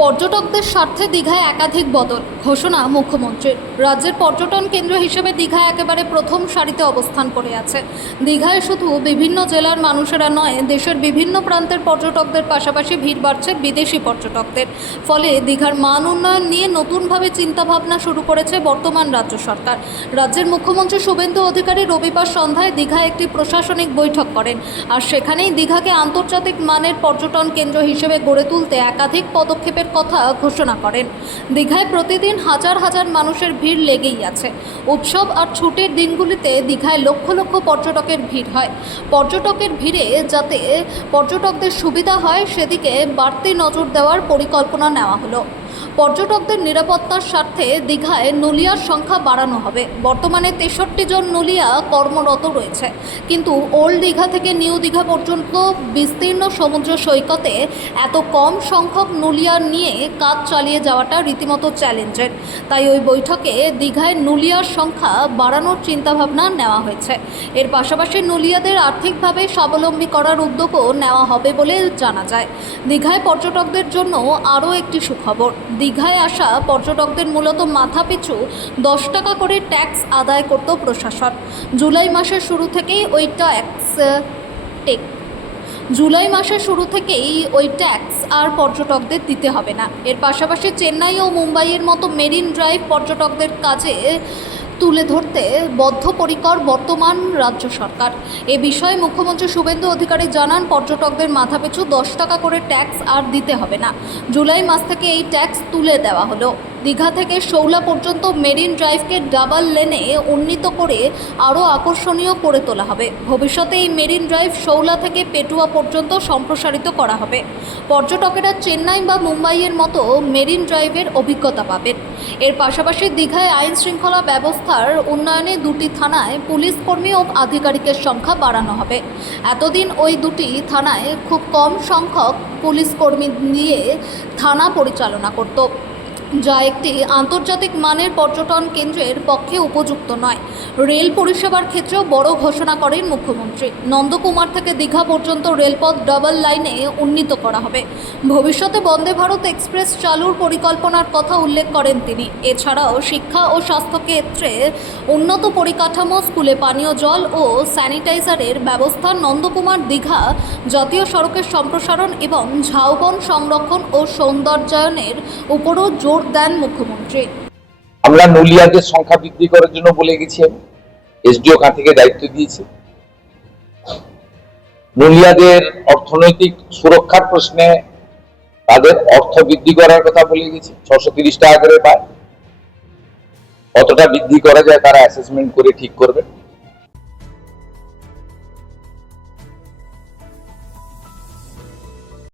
পর্যটকদের স্বার্থে দীঘায় একাধিক বদল ঘোষণা মুখ্যমন্ত্রীর। রাজ্যের পর্যটন কেন্দ্র হিসেবে দীঘা একেবারে প্রথম সারিতে অবস্থান করে আছে। দীঘায় শুধু বিভিন্ন জেলার মানুষেরা নয়, দেশের বিভিন্ন প্রান্তের পর্যটকদের পাশাপাশি ভিড় বাড়ছে বিদেশি পর্যটকদের। ফলে দীঘার মান উন্নয়ন নিয়ে নতুনভাবে চিন্তাভাবনা শুরু করেছে বর্তমান রাজ্য সরকার। রাজ্যের মুখ্যমন্ত্রী শুভেন্দু অধিকারী রবিবার সন্ধ্যায় দীঘায় একটি প্রশাসনিক বৈঠক করেন। আর সেখানেই দীঘাকে আন্তর্জাতিক মানের পর্যটন কেন্দ্র হিসেবে গড়ে তুলতে একাধিক পদক্ষেপের কথা ঘোষণা করেন। দীঘায় প্রতিদিন হাজার হাজার মানুষের ভিড় লেগেই আছে। উৎসব আর ছুটির দিনগুলিতে দীঘায় লক্ষ লক্ষ পর্যটকের ভিড় হয়। পর্যটকের ভিড়ে যাতে পর্যটকদের সুবিধা হয় সেদিকে বাড়তি নজর দেওয়ার পরিকল্পনা নেওয়া হলো। পর্যটকদের নিরাপত্তার স্বার্থে দীঘায় নুলিয়ার সংখ্যা বাড়ানো হবে। বর্তমানে 63 জন নুলিয়া কর্মরত রয়েছে, কিন্তু ওল্ড দীঘা থেকে নিউ দীঘা পর্যন্ত বিস্তীর্ণ সমুদ্র সৈকতে এত কম সংখ্যক নুলিয়া নিয়ে কাজ চালিয়ে যাওয়াটা রীতিমতো চ্যালেঞ্জের। তাই ওই বৈঠকে দীঘায় নুলিয়ার সংখ্যা বাড়ানোর চিন্তাভাবনা নেওয়া হয়েছে। এর পাশাপাশি নুলিয়াদের আর্থিকভাবে স্বাবলম্বী করার উদ্যোগও নেওয়া হবে বলে জানা যায়। দীঘায় পর্যটকদের জন্য আরও একটি সুখবর। দীঘায় আসা পর্যটকদের মূলত মাথাপিছু 10 টাকা করে ট্যাক্স আদায় করত প্রশাসন। জুলাই মাসের শুরু থেকেই ওই ট্যাক্স আর পর্যটকদের দিতে হবে না। এর পাশাপাশি চেন্নাই ও মুম্বাইয়ের মতো মেরিন ড্রাইভ পর্যটকদের কাজে তুলে ধরতে বদ্ধপরিকর বর্তমান রাজ্য সরকার। এ বিষয়ে মুখ্যমন্ত্রী শুভেন্দু অধিকারী জানান, পর্যটকদের মাথাপিছু 10 টাকা করে ট্যাক্স আর দিতে হবে না। জুলাই মাস থেকে এই ট্যাক্স তুলে দেওয়া হলো। দীঘা থেকে শৌলা পর্যন্ত মেরিন ড্রাইভকে ডাবল লেনে উন্নীত করে আরও আকর্ষণীয় করে তোলা হবে। ভবিষ্যতে এই মেরিন ড্রাইভ শৌলা থেকে পেটুয়া পর্যন্ত সম্প্রসারিত করা হবে। পর্যটকেরা চেন্নাই বা মুম্বাইয়ের মতো মেরিন ড্রাইভের অভিজ্ঞতা পাবেন। এর পাশাপাশি দীঘায় আইন শৃঙ্খলা ব্যবস্থার উন্নয়নে 2টি থানায় পুলিশ কর্মী ও আধিকারিকের সংখ্যা বাড়ানো হবে। এতদিন ওই 2টি থানায় খুব কম সংখ্যক পুলিশ কর্মী নিয়ে থানা পরিচালনা করত, যা একটি আন্তর্জাতিক মানের পর্যটন কেন্দ্রের পক্ষে উপযুক্ত নয়। রেল পরিষেবার ক্ষেত্রেও বড় ঘোষণা করেন মুখ্যমন্ত্রী। নন্দকুমার থেকে দীঘা পর্যন্ত রেলপথ ডাবল লাইনে উন্নীত করা হবে। ভবিষ্যতে বন্দে ভারত এক্সপ্রেস চালুর পরিকল্পনার কথা উল্লেখ করেন তিনি। এছাড়াও শিক্ষা ও স্বাস্থ্য ক্ষেত্রে উন্নত পরিকাঠামো, স্কুলে পানীয় জল ও স্যানিটাইজারের ব্যবস্থা, নন্দকুমার দীঘা জাতীয় সড়কের সম্প্রসারণ এবং ঝাউবন সংরক্ষণ ও সৌন্দর্যায়নের উপরও জোর দেন মুখ্যমন্ত্রী। আমরা নুলিয়াদের সংখ্যা বৃদ্ধি করার জন্য বলে গেছি, আমি এসডিও থেকে দায়িত্ব দিয়েছি। নুলিয়াদের অর্থনৈতিক সুরক্ষার প্রশ্নে তাদের অর্থ বৃদ্ধি করার কথা বলে গেছি। 630 টাকা করে পায়, কতটা বৃদ্ধি করা যায় তারা অ্যাসেসমেন্ট করে ঠিক করবে।